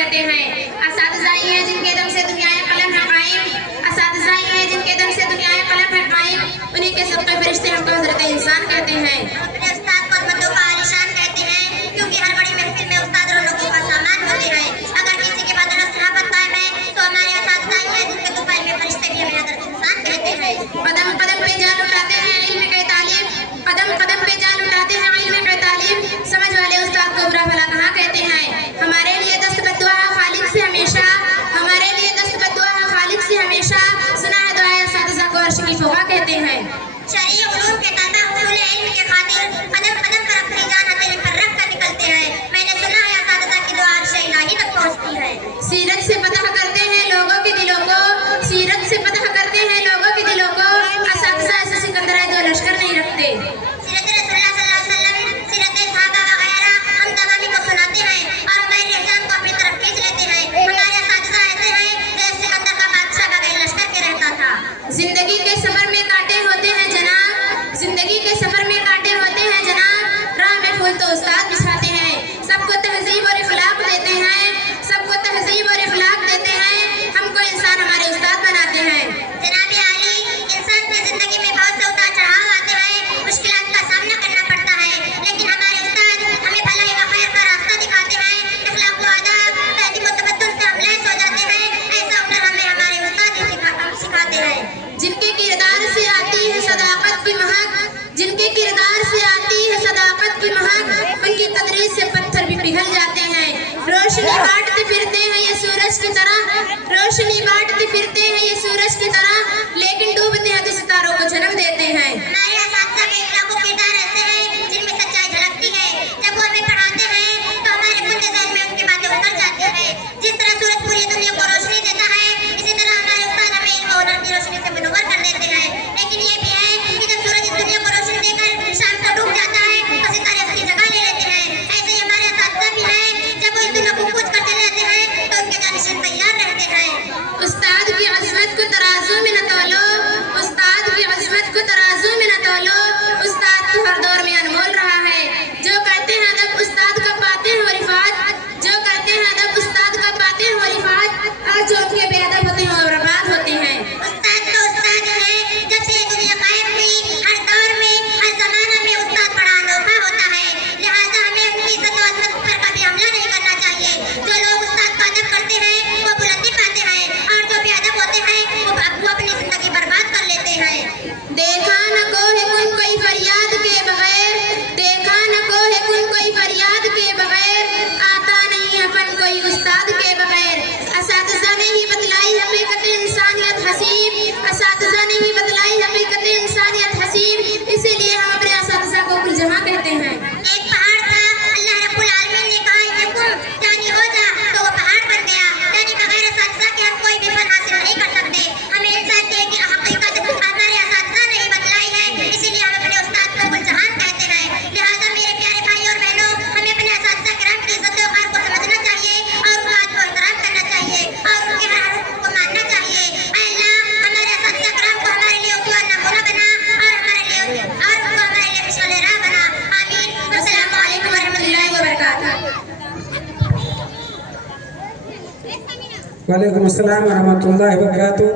कहते हैं। असातिज़ा ही है जिनके दम से दुनियाए कलम है कायम, असातिज़ा ही है जिनके दम से दुनियाए कलम है कायम, उन्हीं के सबके फरिश्ते हमको हज़रत इंसान कहते हैं। अपने उस्ताद को मर्दों का आलिशान कहते हैं, क्योंकि हर बड़ी महफिल में उस्ताद लोगों का सामान होते हैं। अगर किसी के बाद सहाबत कायम है तो हमारे असातिज़ा ही है जिनके दोपहर में फरिश्ते भी हमें हज़रत इंसान कहते हैं। कदम कदम पे जान उठाते हैं इल्म के तालीम, कदम कदम पे जान उठाते हैं इल्म के तालीम, समझ वाले उस्ताद को बुरा भला कहाँ कहते हैं। हमारे लिए दस्त बद्दुआ है खालिक से हमेशा, हमारे लिए दस्त बद्दुआ है खालिक से हमेशा, सुना है दुआए असातिज़ा को अर्श की फौका कहते हैं। शरई उलूम के दाता उसूल इल्म के खातिर कदम कदम पर अपनी जान हथेली पर रख कर निकलते हैं। मैंने सुना है असातिज़ा की दुआ अर्श इलाही तक पहुंचती है। सीरत से फतह करते हैं लोगों के दिलों को, सीरत से फतह करते हैं लोगों के दिलों को, असातिज़ा ऐसे सिकंदर है जो लश्कर नहीं रखते। सीरत रसूलुल्लाह सल्लल्लाहु अलैहि वसल्लम, सीरत सहाबा वगैरह हम तमामी को सुनाते हैं और हमारे एहसान को अपनी तरफ खींच लेते हैं। हमारे असातिज़ा ऐसे हैं जैसे सिकंदर का बादशाह बगैर लश्कर के रहता था। जिंदगी के सफर में कांटे होते हैं जनाब, जिंदगी के सफर में कांटे होते हैं जनाब, राह में फूल तो उस्ताद बिछाते हैं। सबको तहजीब और इखलाक देते हैं, सबको तहजीब और इखलाक देते हैं, हमको इंसान हमारे उस्ताद बनाते हैं। जनाब आली, इंसान की जिंदगी में बहुत से उतार चढ़ाव आते हैं, मुश्किलात का सामना करना पड़ता है, लेकिन हमारे उस्ताद हमें भलाई व खैर का रास्ता दिखाते हैं। इखलाक व आदाब, तहजीब व तबद्दुल से हम लैस हो जाते हैं। ऐसा हुनर हमें हमारे उस्ताद ही सिखाते हैं। जिनके किरदार से आती है सदाकत की महक, जिनके किरदार से आती है सदाकत की महक, उनकी तदरीस से पत्थर भी पिघल जाते हैं। रोशनी बांटते फिरते हैं ये सूरज की तरह, रोशनी बांटते फिरते हैं ये सूरज की तरह, लेकिन डूबते हैं तो सितारों को जन्म देते हैं। हमारे असातिज़ा के इखलाक व किरदार ऐसे हैं जिनमें सच्चाई झलकती है। जब वो हमें पढ़ाते हैं तो हमारे कुंदे ज़हन में उनकी बातें उतर जाती हैं। जिस तरह सूरज पूरी दुनिया को रोशनी देता है, इसी तरह हमारे उस्ताद हमें इल्म व हुनर की रोशनी से मुनव्वर कर देते हैं। लेकिन ये भी है कि जब सूरज इस दुनिया को रोशनी देकर शाम को डूब जाता है तो सितारे उसकी जगह ले लेते हैं। ऐसे ही हमारे असातिज़ा भी हैं, जब वो इस दुनिया को कूच कर चले जाते हैं तो उनके जानशीन तैयार रहते हैं। उस्ताद की अज़मत को तराजू में न तौलो, उस्ताद की अज़मत को तराजू में न तौलो, उस्ताद तो हर दौर में अनमोल रहा है। जो कहते हैं अदब उस्ताद का पाते हो रिफात, जो कहते हैं अदब उस्ताद का पाते हो रिफात, आज जो उनके बेअदब होते हैं और बर्बाद होते हैं। उस्ताद तो उस्ताद है, जब से ये दुनिया कायम हुई हर दौर में हर जमाना में उस्ताद बड़ा अनोखा होता है। लिहाजा हमें उनकी इज्जत व अज़मत पर कभी हमला नहीं करना चाहिए। जो लोग उस्ताद का अदब करते हैं वो बुलंदी पाते हैं, और जो बेअदब होते हैं वो अपनी जिंदगी बर्बाद कर लेते हैं। देखा न कोई कुन कोई फरियाद के बगैर, देखा न कोई कुन कोई फरियाद के बगैर, आता नहीं है फन कोई उस्ताद के बगैर। असातिज़ा ने ही बतलाई हकीकत इंसानियत हसीब, असातिज़ा ने ही बतलाई हकीकत इंसानियत हसीब, इसीलिए हम अपने असातिज़ा को कुल जहां कहते हैं। एक पहाड़ था, अल्लाह रब्बुल आलमीन ने कहा ये कुम यानी हो जा, तो वो पहाड़ बन गया। यानी बगैर असातिज़ा के हम कोई भी फन हासिल नहीं कर सकते। हमें एक साथ की हकीकत हमारे असातिज़ा ने ही बतलाई है, इसीलिए हम अपने उस्ताद को कुल जहान कहते हैं। लिहाजा मेरे प्यारे भाई और बहनों, हमें अपने असातिज़ा किराम की इज्जत व वक़ार को समझना चाहिए और उनका अदब व एहतराम करना चाहिए और उनके हर हुक्म को मानना चाहिए। ऐ अल्लाह, हमारे असातिज़ा किराम को हमारे लिए उसवा नमूना बना और उनको हमारे लिए मिसाल राह बना। आमीन। अस्सलामु अलैकुम व रहमतुल्लाहि व बरकातहू। वालेकुम अस्सलाम व रहमतुल्लाहि व बरकातहू।